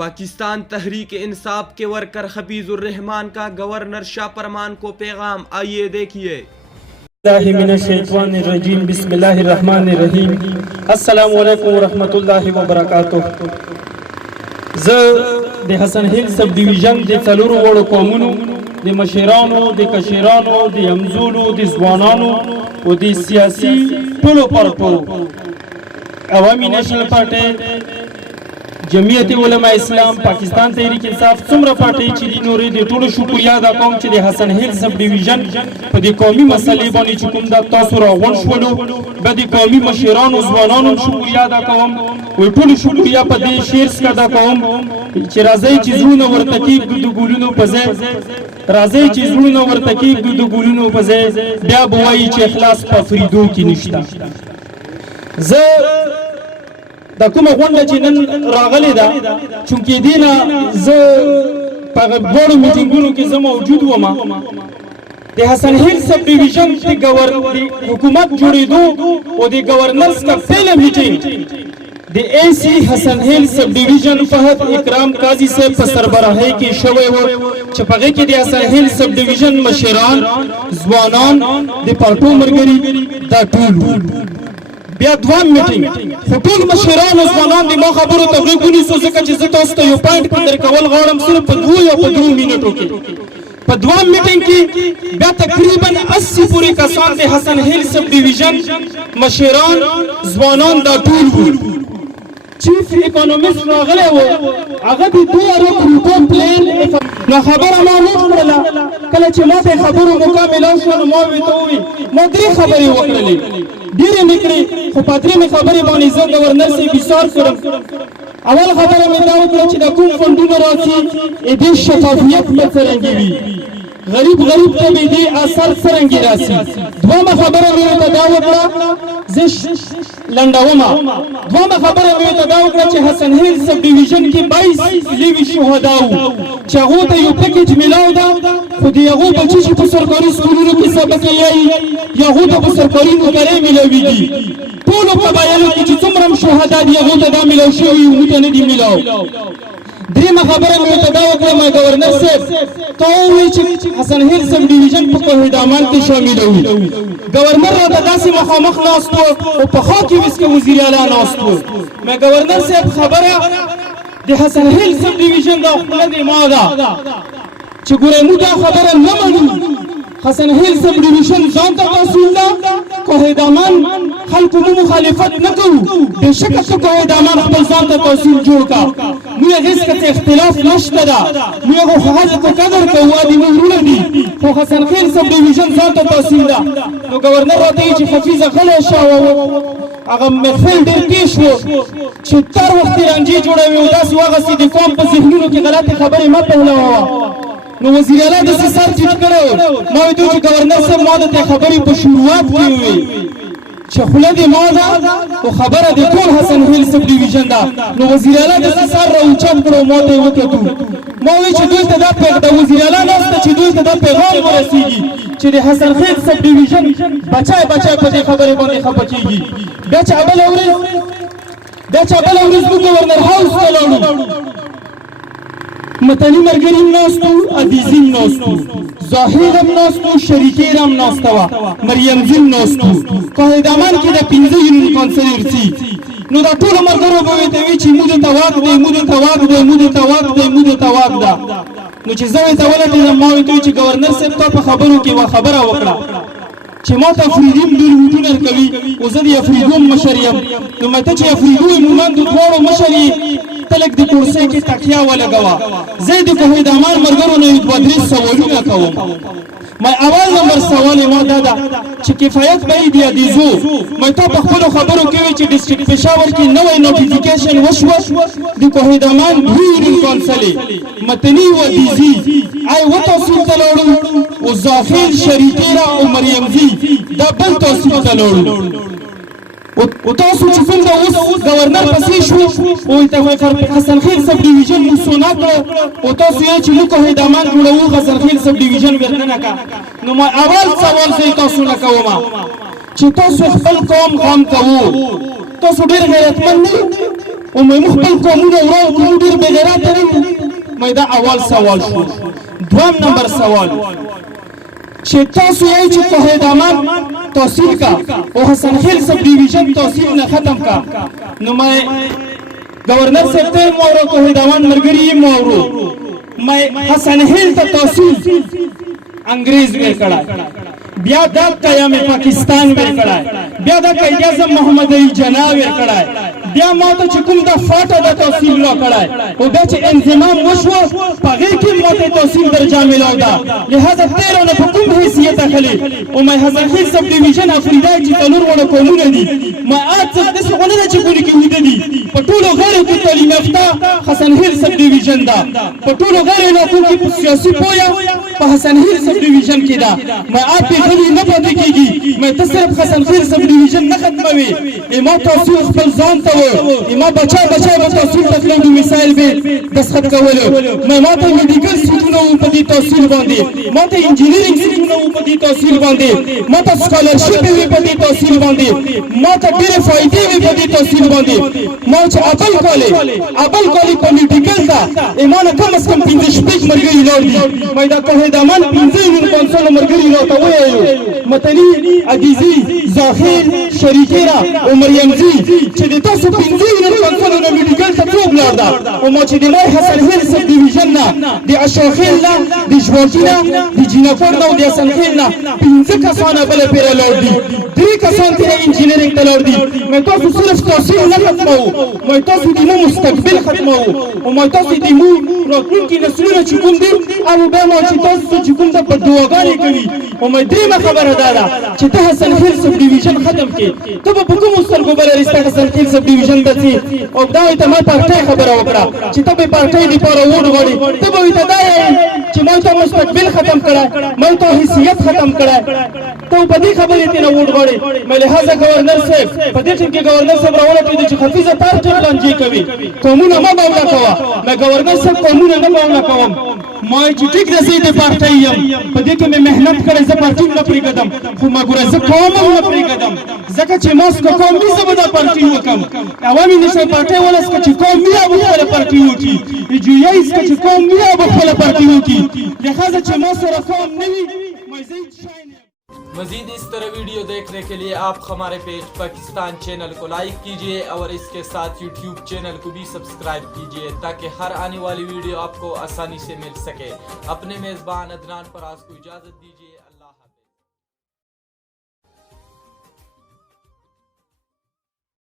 पाकिस्तान तहरीक इंसाफ के वर्कर हफीजुर रहमान का गवर्नर शाह परमान को पैगाम, आइए देखिए। बिस्मिल्लाहिर्रहमानिर्रहीम। अस्सलामु अलैकुम वरहमतुल्लाहि वबरकातुहू। द हसन हिल सब डिवीजन द चलूर वड़ो कौमुनो द मशरानो द कशरानो द हमजूलो द जवानानो और द सियासी टोलो पार्टो अवामी नेशनल पार्टी जमियत उलमा इस्लाम पाकिस्तान तहरीक इंसाफ सुमरा पार्टी ची नोरे दे टोलो शुक्रिया अदा कोम ची दे हसन हिल सब डिवीजन पदे कौमी मसले बनी चुकुम दा तासुरा वंशवलो बदे कौमी मशरानो जवानानो शुक्रिया अदा कोम वो टोलो शुक्रिया पदे शेर्स का अदा कोम ची राज़ई चीज़ूनो वर्तकी गुदु गुलुनो पज़े राज़ई चीज़ूनो वर्तकी गुदु गुलुनो पज़े ब्या बुआई ची इखलास पफरीदो की निश्ता ज़ دا کومه غونډه چې نن راغلی ده چونکې دې نه زه په دواړو میټینګونو کې زه موجود وم د حسن هیل سب ډیویژن د حکومت جوړېدو او د گورنرز کا پہلا میټینګ د اے سی حسن هیل سب ډیویژن فهد اکرام قاضی صاحب په سربراهۍ کې شوی و چې په هغې کې د حسن هیل سب ډیویژن مشران ځوانان د پارټو ملګري دا ټول بیا دوام میټینګ ټول مشران او ځوانان د ما خبرو ته غوږ ونیسو ځکه چې زه تاسو ته یو پوینټ په درکول غواړم صرف په 2 یا په 3 منټو کې په دوام میټینګ کې بیا تقریبا 80 پورې کسان د حسن هیل سب ډیویژن مشران ځوانان دا ټول چیف اکونومیست راغلی و هغه د دوه ریکروټو پلان نو خبره ما نه کړله کله چې ما ته خبرو مکمل شو نو ما ورته وویل ما درې خبرې وکړلې ډېرې مې کړې خو په درېیمې خبرې باندې زه ګورنر صاحب ایثار کړم اول خبره مې دا وکړه چې د کوم فنډونه راځي دې شفافیت به څرنګه وي غریب ته به دې اثر څرنګه راسي دویمه خبره مې ورته دا وکړه زه لنډومه دویمه خبره مې ورته دا وکړه چې حسن هیل سب ډیویژن کې 22 لیوي شهدا وو چې هغو ته یو پیکیج میلاو ده خو د هغو بچي چې په سرکاري سکولونو کې سبق یایي یا هغو ته په سرکاري نوکرۍ میلاویږي ټولو قبایلو کې چې څومره شهدا دي هغو ته دا میلاو شوي موږ ته نه دي میلاو دریمه خبره مې ورته دا وکړه ما ګورنر صاحب ته ووایي چې حسن هیل سب ډیویژن په کوهی دامان کې شاملوي ګورنر راته داسې مخامخ ناست و او په خوا کې ویس کې وزیر اعلی ناست و ما ګورنر صاحب خبره د حسن هیل سب ډیویژن دا خپله د ما ده چې ګورئ موږ دا خبره نه منو حسن هیل سب ډیویژن ځان ته تحصیل ده کوهی دامان خلکو مو مخالفت نه کوو بېشکه ته کوهی دامان خپل ځان ته تحصیل جوړ کړه موږ هېڅ کته اختلاف نشته ده موږ هغو خلکو قدر کوو دي موږ وروڼه دي خو حسن هیل سب ډیویژن ځان ته تحصیل ده نو ګورنر راته وایي چې حفیظه غلی شه هغه محفل ډېر تېز شو چې تر وختې رانجې جوړوي او داسې واغسې د قوم په ذهنونو کې غلطې خبرې مه پهلوه نو وزیر اعلی داسې سر ټیټ کړی ما ویل چې ګورنر صاحب ما درته خبرې په شروعات کې وویل چې خوله دې ما ده او خبره د ټول حسن هیل سب ډیویژن ده نو وزیر اعلی داسې سر راوچت کړو ما ته یې وکتو ما ویل چې دوی ته دا د وزیر اعلی ناسته چې دوی ته دا پیغام ورسېږي چې د حسن هیل سب ډیویژن بچای په دې خبرې باندې خفه کېږي بیا چې بله ورځ موږ ګورنر هاوس ته لاړو متنی مرګریم ناستو عزیزیم ناستو زاهد هم ناستو شریکیر هم ناستوا مریم زیم ناستو کوهی دامان کې د 15 یونین کونسلر سي نو دا ټول مرګرو به ته وی چې موږ ته واک دی نو چې زه ته ولټم ما وی چې ګورنر صاحب ته په خبرو کې خبره وکړه چې ما ته افریدیم ډېر وجونه کوي او زه د افریدوم مشر یم نو مته چې افریدو مومند دواړو مشر تلک د کورسۍ کې تکیه ولګوه زه د کوهی دامان مرګرو نه دوه درې سوالونه کوم ما اول نمبر سوال ما دا ده چې کفایت به دی دیزو ما ته په خپل خبرو کې وی چې ډیسټریکټ پېښور کې نوې نوټیفیکیشن وشو د کوهی دامان یونین کونسل متنی و دیزی آی و تحصیل ته لاړو او زاخیل شریکیرا او مریم زی دا بل تحصیل ته لاړو او تاسو چې کوم دا اوس ګورنر پسې شو او ته حسن هیل سب ډیویژن مسونات او تاسو یې چې موږ کوهی دامان جوړو حسن هیل سب ډیویژن ورننه کا نو ما اول سوال زه تاسو نه کوم چې تاسو خپل قوم غم کوو تاسو ډېر غیرتمن نه او مې خپل قومونه ورو ډېر بې غیرته مې دا اول سوال شو. دویم نمبر سوال چې تاسو یې چې کوه دامان تحصیل کا او حسن خیل سب ډیویژن تحصیل نه ختم کا نو مې گورنر صاحب ته مورو کوه دامان مرګري مورو مې حسن خیل ته تحصیل انګريز ور کړه بیا دا قیام پاکستان ور کړه بیا دا قائد اعظم محمد علي جناح ور کړه بیا ما ته چې کوم دا فاټه د تحصیل را کړه او دا چې انضمام وشو پغې کې ما ته تحصیل درجه ملاو دا لہذا 13 نه په کوم حیثیت اخلي او مې حسن خیل سب ډیویژن افریدا چې تلور وړ قومونه دي ما اته د څه غوڼه چې کولی کې ودی دي په ټولو غیر کې تعلیم یافته حسن خیل سب ډیویژن دا په ټولو غیر علاقو کې سیاسي پویا په حسن خیل سب ډیویژن کې دا ما اته خلی نه پاتې کیږي مې ته صرف حسن خیل سب ډیویژن نه ختموي ما تاسو خپل ځان ته ما بچا به تحصیل تکلو مثال به دسخط کولو ما ته میډیکل سیټونو په دې تحصیل باندې ما ته انجینیرینګ سیټونو په دې تحصیل باندې ما ته سکالرشپ وی په دې تحصیل باندې ما ته ډېر فائدې وی په دې تحصیل باندې ما چې ابل کالي په میډیکل دا ایمانه کم از کم 15 شپږ مرګري لور دي مې دا کوه دامان 15 مرګري لور ته وایو متنی عزیزی ظاهر شریکیرا او مریم زی چې د تاسو 15 کنفرنس میډیکل ته ټوب لار دا او ما چې د مای حسن خیل سب ډیویژن نه د اشوخیل نه د جوړتینا د جینفر نو د حسن خیل نه 15 کسانه بل پیر لور دي 3 کسان ته انجینیرینګ ته لور دي مې تاسو صرف تحصیل نه ختمو مې تاسو د مو مستقبل ختمو او مې تاسو د مو راتلونکي نسلونه چې کوم دي او به ما چې تاسو چې کوم د دعاګانې کوي او مې دې خبره ده چې ته حسن خیل سب ډیویژن ختم کې ته په کوم سترګو بل رسته حسن خیل سب ډیویژن دتی او دا ته ما پارټي خبره وکړه چې ته به پارټي دی پر ووټ وړي ته به ته دا چې ما ته مستقبل ختم کړه ما ته حیثیت ختم کړه ته په دې خبرې ته نه ووټ وړي مې لہذا گورنر صاحب په دې ټیم کې گورنر صاحب راوړل کېږي چې حفیظه پارټي پلان کوي قانون ما باور کوا مې گورنر صاحب قانون نه باور کوم ما چې ټیک رسې د پارټي يم په دې کې مې مهنت کړې زه پارټي نه پرې قدم خو ما ګوره زه کوم نه پرې قدم ځکه چې ما څه کوم دې زبده پارټي وکم عوامي نشه پارټي ولس چې کوم بیا خپل پارټي وکي جو یې چې کوم بیا خپل پارټي وکي لہذا چې ما سره کوم نه وي مزید شاین मजीद इस तरह वीडियो देखने के लिए आप हमारे पेज पाकिस्तान चैनल को लाइक कीजिए और इसके साथ यूट्यूब चैनल को भी सब्सक्राइब कीजिए ताकि हर आने वाली वीडियो आपको आसानी से मिल सके। अपने मेज़बान अदनान फराज को इजाज़त दीजिए।